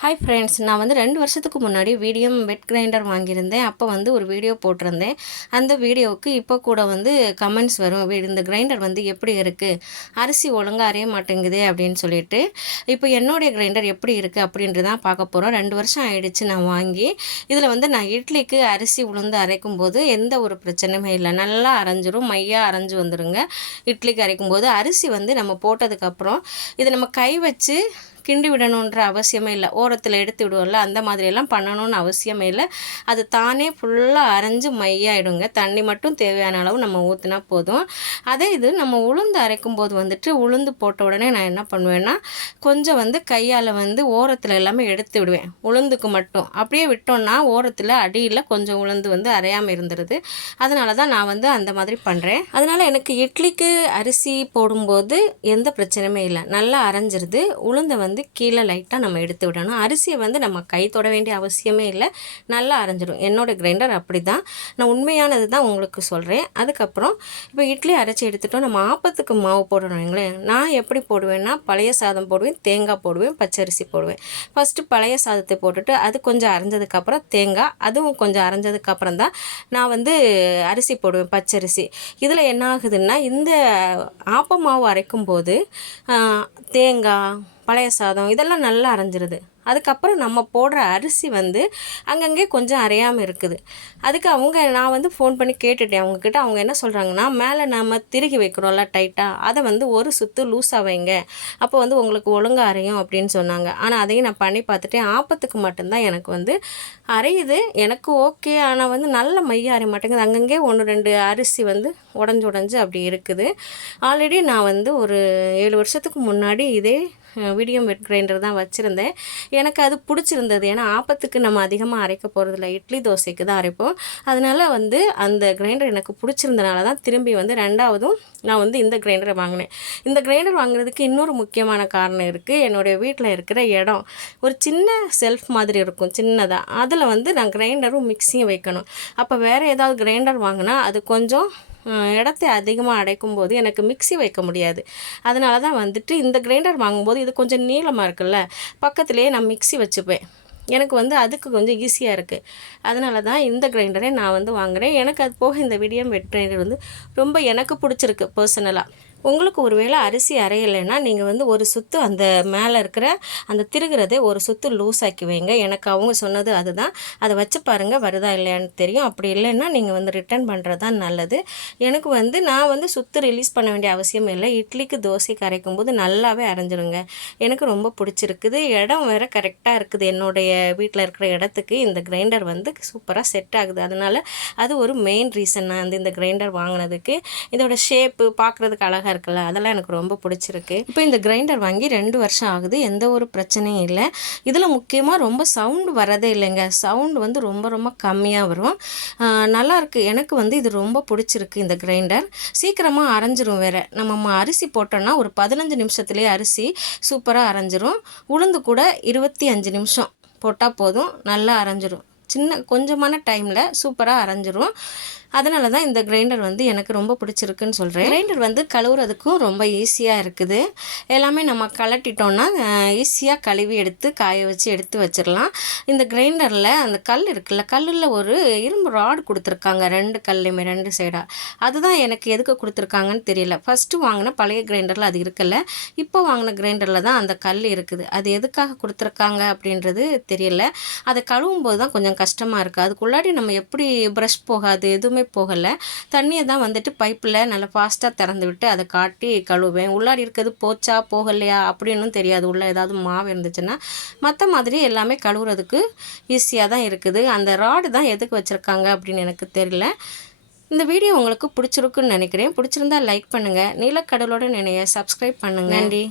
Hi friends நான் வந்து ரெண்டு வருஷத்துக்கு முன்னாடி வீடியம் வெட் கிரைண்டர் வாங்கியிருந்தேன். அப்போ வந்து ஒரு வீடியோ போட்டிருந்தேன். அந்த வீடியோவுக்கு இப்போ கூட வந்து கமெண்ட்ஸ் வரும். "வீ- இந்த கிரைண்டர் வந்து எப்படி இருக்குது அரிசி ஒழுங்காக அரைய மாட்டேங்குதே அப்படின்னு சொல்லிட்டு. இப்போ என்னுடைய கிரைண்டர் எப்படி இருக்குது அப்படின்ட்டு தான் பார்க்க போகிறோம் ரெண்டு வருஷம் ஆயிடுச்சு நான் வாங்கி. இதில் வந்து நான் இட்லிக்கு அரிசி உளுந்து அரைக்கும் போது எந்த ஒரு பிரச்சனையுமே இல்லை. நல்லா அரைஞ்சிரும். மையாக அரைஞ்சு வந்துடுங்க இட்லிக்கு அரைக்கும் போது அரிசி வந்து நம்ம போட்டதுக்கப்புறம் இதை நம்ம கை வச்சு கிண்டி விடணுன்ற அவசியமே இல்லை. ஓரத்தில் எடுத்து விடுவோம்ல அந்த மாதிரியெல்லாம் பண்ணணும்னு அவசியமே இல்லை. அது தானே ஃபுல்லாக அரைஞ்சு மையாயிடுங்க. தண்ணி மட்டும் தேவையான அளவு நம்ம ஊற்றினா போதும். அதே இது நம்ம உளுந்து அரைக்கும் போது வந்துட்டு உளுந்து போட்ட உடனே நான் என்ன பண்ணுவேன்னா கொஞ்சம் வந்து கையால் வந்து ஓரத்தில் எல்லாமே எடுத்து விடுவேன். உளுந்துக்கு மட்டும். அப்படியே விட்டோம்னா ஓரத்தில் அடியில் கொஞ்சம் உளுந்து வந்து அரையாமல் இருந்துருது. அதனால தான் நான் வந்து அந்த மாதிரி பண்ணுறேன் அதனால் எனக்கு இட்லிக்கு அரிசி போடும்போது எந்த பிரச்சனையுமே இல்லை. நல்லா அரைஞ்சிருது. உளுந்தை வந்து வந்து கீழே லைட்டாக நம்ம எடுத்து விடணும். அரிசியை வந்து நம்ம கை தொட வேண்டிய அவசியமே இல்லை. நல்லா அரைஞ்சிடும். என்னோட கிரைண்டர் அப்படி தான் நான் உண்மையானது தான் உங்களுக்கு சொல்கிறேன் அதுக்கப்புறம் இப்போ இட்லி அரைச்சி எடுத்துட்டோம். நம்ம ஆப்பத்துக்கு மாவு போடணும் நான் எப்படி போடுவேன்னா பழைய சாதம் போடுவேன் தேங்காய் போடுவேன் பச்சரிசி போடுவேன். ஃபஸ்ட்டு பழைய சாதத்தை போட்டுட்டு அது கொஞ்சம் அரைஞ்சதுக்கப்புறம் தேங்காய் அதுவும் கொஞ்சம் அரைஞ்சதுக்கப்புறம் தான் நான் வந்து அரிசி போடுவேன் பச்சரிசி. இதில் என்ன ஆகுதுன்னா இந்த ஆப்ப மாவு அரைக்கும் போது தேங்காய் பழைய சாதம் இதெல்லாம் நல்லா அரைஞ்சிருது. அதுக்கப்புறம் நம்ம போடுற அரிசி வந்து அங்கங்கே கொஞ்சம் அரையாமல் இருக்குது. அதுக்கு அவங்க நான் வந்து ஃபோன் பண்ணி கேட்டுட்டேன். அவங்கக்கிட்ட அவங்க என்ன சொல்கிறாங்கன்னா மேலே நம்ம திருகி வைக்கிறோம்ல டைட்டாக அதை வந்து ஒரு சுற்று லூஸாக வைங்க. அப்போ வந்து உங்களுக்கு ஒழுங்காக அரையும் அப்படின்னு சொன்னாங்க. ஆனால் அதையும் நான் பண்ணி பார்த்துட்டேன். ஆப்பத்துக்கு மட்டும்தான் எனக்கு வந்து அரையுது. எனக்கு ஓகே ஆனால் வந்து நல்ல மைய அரைய மாட்டேங்குது. அங்கங்கே ஒன்று ரெண்டு அரிசி வந்து உடஞ்சு உடஞ்சி அப்படி இருக்குது. ஆல்ரெடி நான் வந்து ஒரு ஏழு வருஷத்துக்கு முன்னாடி இதே வீடியம் வெட் கிரைண்டர் தான் வச்சுருந்தேன். எனக்கு அது பிடிச்சிருந்தது. ஏன்னா ஆப்பத்துக்கு நம்ம அதிகமாக அரைக்க போகிறதில்ல இட்லி தோசைக்கு தான் அரைப்போம். அதனால் வந்து அந்த கிரைண்டர் எனக்கு பிடிச்சிருந்தனால தான் திரும்பி வந்து ரெண்டாவதும் நான் வந்து இந்த கிரைண்டரை வாங்கினேன். இந்த கிரைண்டர் வாங்குறதுக்கு இன்னொரு முக்கியமான காரணம் இருக்குது என்னுடைய வீட்டில் இருக்கிற இடம் ஒரு சின்ன செல்ஃப் மாதிரி இருக்கும். சின்னதாக அதில் வந்து நான் கிரைண்டரும் மிக்சியும் வைக்கணும். அப்போ வேறு ஏதாவது கிரைண்டர் வாங்கினா அது கொஞ்சம் இடத்தை அதிகமாக அடைக்கும் போது எனக்கு மிக்ஸி வைக்க முடியாது. அதனால தான் வந்துட்டு இந்த கிரைண்டர் வாங்கும்போது இது கொஞ்சம் நீளமாக இருக்குல்ல பக்கத்துலேயே நான் மிக்ஸி வச்சுப்பேன். எனக்கு வந்து அதுக்கு கொஞ்சம் ஈஸியாக இருக்குது அதனால தான் இந்த கிரைண்டரை நான் வந்து வாங்குகிறேன் எனக்கு அது போக இந்த விடியம் வெட் கிரைண்டர் வந்து ரொம்ப எனக்கு பிடிச்சிருக்கு பர்சனலாக உங்களுக்கு ஒருவேளை அரிசி அரையலைன்னா நீங்கள் வந்து ஒரு சுத்து அந்த மேலே இருக்கிற அந்த திருகிறதே ஒரு சுத்து லூஸ் ஆக்கி வைங்க. எனக்கு அவங்க சொன்னது அதுதான். அதை வச்சு பாருங்கள் வருதா இல்லையான்னு தெரியும். அப்படி இல்லைன்னா நீங்கள் வந்து ரிட்டர்ன் பண்ணுறது தான் நல்லது. எனக்கு வந்து நான் வந்து சுத்து ரிலீஸ் பண்ண வேண்டிய அவசியம் இல்லை. இட்லிக்கு தோசைக்கு அரைக்கும் போது நல்லாவே அரைஞ்சிருங்க. எனக்கு ரொம்ப பிடிச்சிருக்குது. இடம் வேற கரெக்டாக இருக்குது. என்னுடைய வீட்டில் இருக்கிற இடத்துக்கு இந்த கிரைண்டர் வந்து சூப்பராக செட் ஆகுது. அதனால் அது ஒரு மெயின் ரீசன் நான் வந்து இந்த கிரைண்டர் வாங்கினதுக்கு. இதோட ஷேப்பு பார்க்குறதுக்கு அழகாக இருக்குல்ல? அதெல்லாம் எனக்கு ரொம்ப பிடிச்சிருக்கு. இப்போ இந்த கிரைண்டர் வாங்கி ரெண்டு வருஷம் ஆகுது. எந்த ஒரு பிரச்சனையும் இல்லை. இதில் முக்கியமாக ரொம்ப சவுண்டு வரதே இல்லைங்க. சவுண்டு வந்து ரொம்ப ரொம்ப கம்மியாக வரும். நல்லாயிருக்கு நல்லா எனக்கு வந்து இது ரொம்ப பிடிச்சிருக்கு இந்த கிரைண்டர் சீக்கிரமாக அரைஞ்சிரும் வேறு. நம்ம அரிசி போட்டோம்னா ஒரு பதினஞ்சு நிமிஷத்துலேயே அரிசி சூப்பராக அரைஞ்சிரும். உளுந்து கூட இருபத்தி அஞ்சு நிமிஷம் போட்டால் போதும். நல்லா அரைஞ்சிரும். சின்ன கொஞ்சமான டைமில் சூப்பராக அரைஞ்சிரும். அதனால தான் இந்த கிரைண்டர் வந்து எனக்கு ரொம்ப பிடிச்சிருக்குன்னு சொல்கிறேன் கிரைண்டர் வந்து கழுவுறதுக்கும் ரொம்ப ஈஸியாக இருக்குது. எல்லாமே நம்ம கலட்டிட்டோம்னா ஈஸியாக கழுவி எடுத்து காய வச்சு எடுத்து வச்சிடலாம். இந்த கிரைண்டரில் அந்த கல் இருக்குல்ல கல்லில் ஒரு இரும்பு ராடு கொடுத்துருக்காங்க. ரெண்டு கல்லையுமே ரெண்டு சைடாக அதுதான் எனக்கு எதுக்கு கொடுத்துருக்காங்கன்னு தெரியல. ஃபஸ்ட்டு வாங்கின பழைய கிரைண்டரில் அது இருக்கல. இப்போ வாங்கின கிரைண்டரில் தான் அந்த கல் இருக்குது. அது எதுக்காக கொடுத்துருக்காங்க அப்படின்றது தெரியல. அதை கழுவும் போது தான் கொஞ்சம் கஷ்டமாக இருக்குது அதுக்குள்ளாடி நம்ம எப்படி ப்ரஷ் போகாது எதுவுமே போகலை. தண்ணியை தான் வந்துட்டு பைப்பில் நல்லா ஃபாஸ்ட்டாக திறந்து விட்டு அதை காட்டி கழுவேன் உள்ளாடி இருக்கிறது போச்சா போகலையா அப்படின்னும் தெரியாது. உள்ளே ஏதாவது மாவு இருந்துச்சுன்னா மற்ற மாதிரி எல்லாமே கழுவுறதுக்கு ஈஸியாக தான் இருக்குது. அந்த ராடு தான் எதுக்கு வச்சுருக்காங்க அப்படின்னு எனக்கு தெரியல. இந்த வீடியோ உங்களுக்கு பிடிச்சிருக்குன்னு நினைக்கிறேன். பிடிச்சிருந்தா லைக் பண்ணுங்கள் நீலக்கடலோட நினைய சப்ஸ்கிரைப் பண்ணுங்கள் நன்றி.